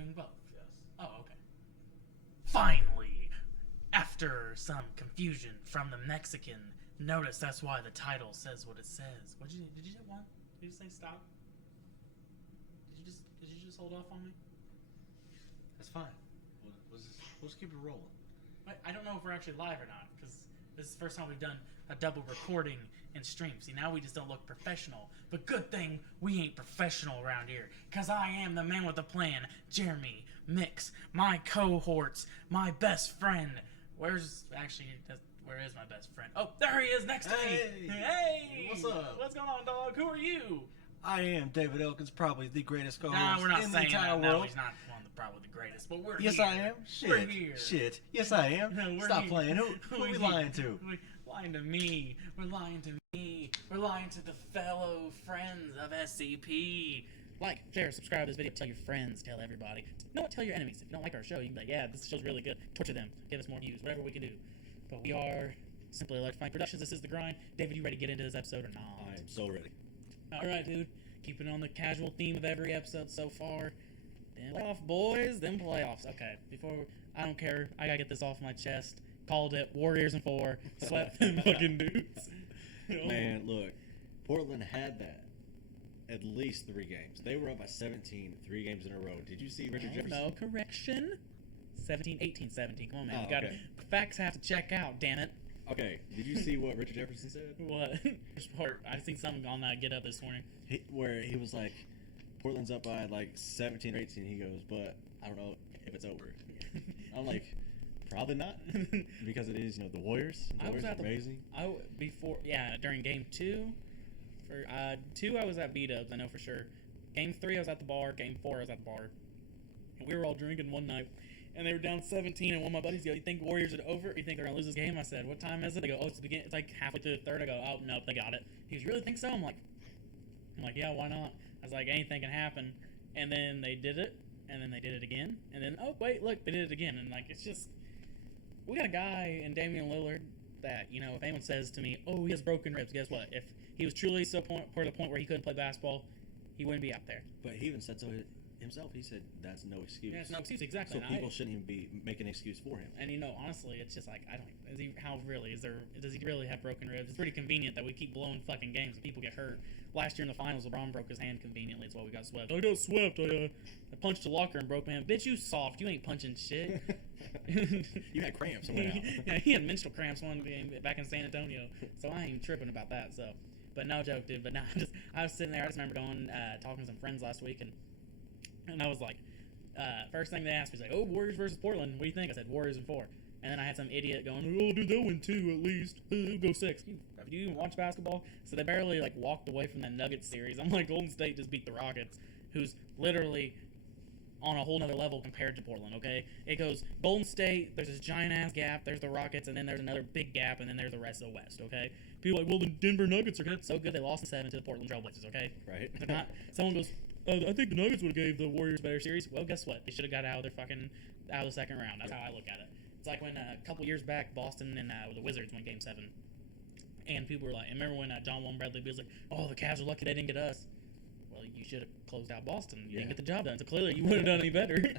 doing both. Yes. Oh, okay. Finally, after some confusion from the Mexican, notice that's why the title says what it says. Did you say one? Did you say stop? Did you just hold off on me? That's fine. We'll just keep it rolling. I don't know if we're actually live or not, because this is the first time we've done a double recording and stream. See, now we just don't look professional. But good thing we ain't professional around here, because I am the man with the plan, Jeremy Mix, my cohorts, my best friend. Where is my best friend? Oh, there he is next to me. Hey! What's up? What's going on, dog? Who are you? I am David Elkins, probably the greatest co-host Nah, we're not in the saying entire that. world. No, he's not probably the greatest, but we're Yes, here. I am. We're Shit. here. Shit. Yes, I am. We're Stop here. playing. Who are we lying to? We're lying to me. We're lying to me. We're lying to the fellow friends of SCP. Like, share, subscribe to this video, tell your friends, tell everybody. No, tell your enemies. If you don't like our show, you can be like, yeah, this show's really good. Torture them. Give us more views. Whatever we can do. But we are Simply Electrifying Productions. This is The Grind. David, you ready to get into this episode or not? I am so ready. Alright, dude. Keeping on the casual theme of every episode so far. Then playoff, boys. Then playoffs. Okay, I don't care. I gotta get this off my chest. Called it. Warriors in 4. Swept them fucking dudes. Man, look. Portland had that at least 3 games. They were up by 17 3 games in a row. Did you see Richard Jefferson? No, correction. 17, 18, 17. Come on, man. Oh, okay. Facts have to check out, damn it. Okay, did you see what Richard Jefferson said? What? Which part? I seen something on that Get Up this morning. Where he was like, Portland's up by like 17 or 18. He goes, but I don't know if it's over. I'm like, probably not, because it is, the Warriors. The Warriors are amazing. During game 2. For 2, I was at B-Dubs, I know for sure. Game 3, I was at the bar. Game 4, I was at the bar. And we were all drinking one night. And they were down 17, and one of my buddies go, "You think Warriors are over? You think they're gonna lose this game?" I said, "What time is it?" They go, "Oh, it's the beginning. It's like halfway through the third." I go, "Oh, nope, they got it." He goes, "You really think so?" I'm like, "Yeah, why not?" I was like, "Anything can happen." And then they did it, and then they did it again, and then oh wait, look, they did it again, and like it's just we got a guy in Damian Lillard that if anyone says to me, "Oh, he has broken ribs," guess what? If he was truly to the point where he couldn't play basketball, he wouldn't be out there. But he even said so himself. He said that's no excuse. Yeah, it's no excuse, exactly. So people shouldn't even be making an excuse for him. And honestly, it's just like does he really have broken ribs? It's pretty convenient that we keep blowing fucking games and people get hurt. Last year in the finals, LeBron broke his hand conveniently. It's why we got swept. I got swept. I punched the locker and broke my hand. Bitch, you soft. You ain't punching shit. You had cramps and went out. Yeah, he had menstrual cramps one game back in San Antonio. So I ain't tripping about that. So, but no joke, dude. But now I was sitting there. I just remember talking to some friends last week and I was like, first thing they asked me was like, "Oh, Warriors versus Portland. What do you think?" I said, "Warriors in 4." And then I had some idiot going, "Oh, dude, they'll win 2 at least. Go 6." Do you even watch basketball? So they barely walked away from that Nuggets series. I'm like, Golden State just beat the Rockets, who's literally on a whole nother level compared to Portland. Okay, it goes Golden State. There's this giant ass gap. There's the Rockets, and then there's another big gap, and then there's the rest of the West. Okay, people are like, well, the Denver Nuggets are good. So good they lost in 7 to the Portland Trailblazers. Okay, right. They're not. Someone goes, I think the Nuggets would have gave the Warriors a better series. Well, guess what? They should have got out of the second round. That's how I look at it. It's like when a couple years back, Boston and the Wizards won Game 7. And people were like, I remember when John Wall and Bradley Beal was like, "Oh, the Cavs are lucky they didn't get us." Well, you should have closed out Boston. You didn't get the job done. So clearly you wouldn't have done any better.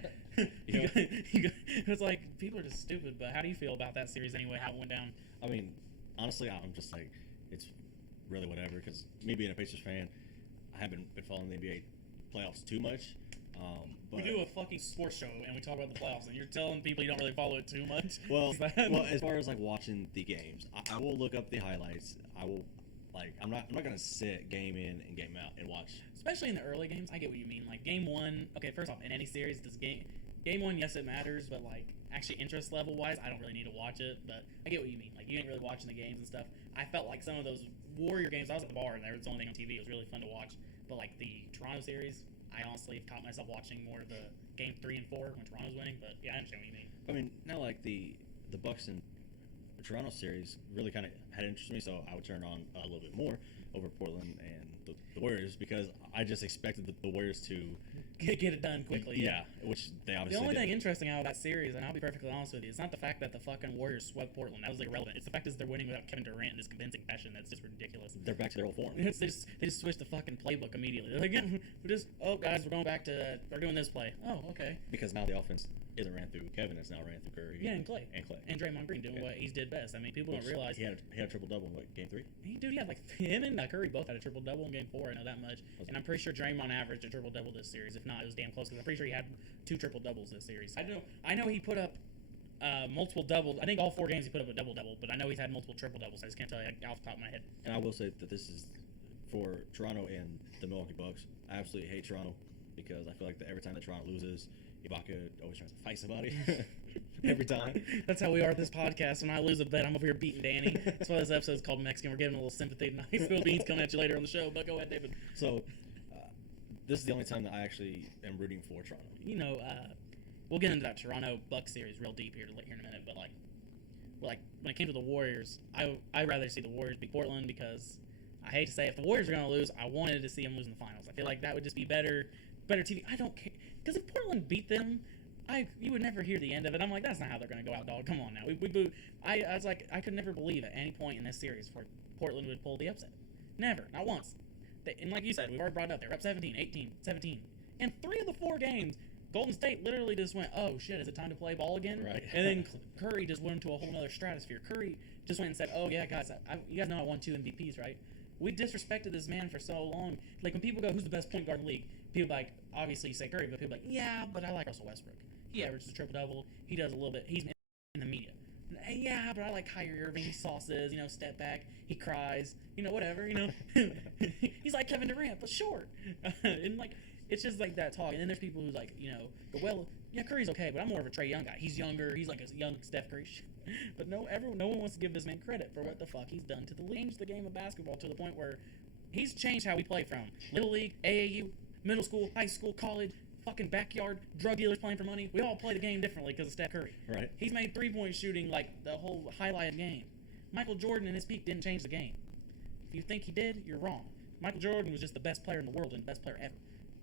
It's like, people are just stupid. But how do you feel about that series anyway, how it went down? I mean, honestly, I'm just like, it's really whatever. Because me being a Pacers fan, I haven't been following the NBA playoffs too much. But we do a fucking sports show and we talk about the playoffs, and you're telling people you don't really follow it too much. Well, as far as watching the games, I will look up the highlights. I will I'm not gonna sit game in and game out and watch. Especially in the early games, I get what you mean. Like game 1, okay, first off, in any series, game 1, yes, it matters, but actually interest level wise, I don't really need to watch it. But I get what you mean. You ain't really watching the games and stuff. I felt like some of those Warrior games, I was at the bar and there was the only thing on TV. It was really fun to watch. But the Toronto series, I honestly caught myself watching more of the game 3 and 4 when Toronto's winning. But yeah, I understand what you mean. I mean, now the Bucks and the Toronto series really kind of had interest in me, so I would turn on a little bit more over Portland and the Warriors because I just expected the Warriors to get it done quickly. Yeah, which they obviously The only thing did. interesting out of that series, and I'll be perfectly honest with you, it's not the fact that the fucking Warriors swept Portland. That was like irrelevant. It's the fact that they're winning without Kevin Durant in this convincing fashion. That's just ridiculous. They're back to their old form. They just switched the fucking playbook immediately. They're like, guys, we're going back to, we're doing this play. Oh, okay. Because now the offense isn't ran through Kevin, it's now ran through Curry. Yeah, and Clay. And Clay. And Draymond Green doing what he did best. I mean, people don't realize. He had a triple-double in, Game 3? He had like, him and Curry both had a triple-double in Game 4, I know that much. And I'm pretty sure Draymond averaged a triple-double this series. If not, it was damn close, because I'm pretty sure he had 2 triple-doubles this series. I know he put up multiple doubles. I think all 4 games he put up a double-double, but I know he's had multiple triple-doubles. I just can't tell you off the top of my head. And I will say that this is, for Toronto and the Milwaukee Bucks, I absolutely hate Toronto because I feel like that every time that Toronto loses, Ibaka always tries to fight somebody. Every time. That's how we are at this podcast. When I lose a bet, I'm over here beating Danny. That's why this episode's called Mexican. We're giving a little sympathy tonight. Phil Beans coming at you later on the show, but go ahead, David. So, this is the only time that I actually am rooting for Toronto. You know, we'll get into that Toronto Bucks series real deep here in a minute, but like when it came to the Warriors, I'd rather see the Warriors beat Portland because I hate to say if the Warriors are going to lose, I wanted to see them lose in the finals. I feel like that would just be better TV. I don't care because if Portland beat them, you would never hear the end of it. I'm like, that's not how they're going to go out, dog. Come on now. We booed. I was like, I could never believe at any point in this series where Portland would pull the upset. Never, not once. And like you said, we've already brought it up. They're up 17, 18, 17. And 3 of the 4 games, Golden State literally just went, oh shit, is it time to play ball again? Right. And then Curry just went into a whole other stratosphere. Curry just went and said, oh yeah, guys, you guys know I won 2 MVPs, right? We disrespected this man for so long. Like when people go, who's the best point guard in the league? People like, obviously you say Curry, but people like, yeah, but I like Russell Westbrook. He averages a triple-double. He does a little bit. He's in the media. Yeah, but I like Kyrie Irving. He sauces, step back. He cries, whatever, He's like Kevin Durant, but short. And, like, it's just like that talk. And then there's people who's like, go, well, yeah, Curry's okay, but I'm more of a Trae Young guy. He's younger. He's like a young Steph Curry. But no one wants to give this man credit for what the fuck he's done to change the game of basketball to the point where he's changed how we play from Little League, AAU, middle school, high school, college, fucking backyard, drug dealers playing for money. We all play the game differently because of Steph Curry. Right. He's made 3-point shooting like the whole highlighted game. Michael Jordan in his peak didn't change the game. If you think he did, you're wrong. Michael Jordan was just the best player in the world and best player ever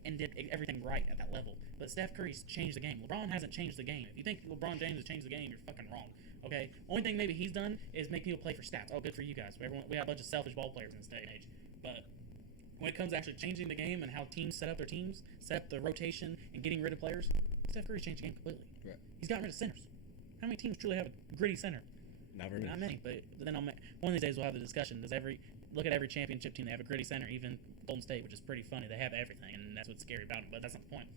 and did everything right at that level. But Steph Curry's changed the game. LeBron hasn't changed the game. If you think LeBron James has changed the game, you're fucking wrong. Okay? Only thing maybe he's done is make people play for stats. Oh, good for you guys. We have a bunch of selfish ball players in this day and age. But when it comes to actually changing the game and how teams set up their teams, set up the rotation, and getting rid of players, Steph Curry's changed the game completely. Right. He's gotten rid of centers. How many teams truly have a gritty center? Not very many. Not many, but then one of these days we'll have the discussion. Look at every championship team, they have a gritty center, even Golden State, which is pretty funny. They have everything, and that's what's scary about them, but that's not the point.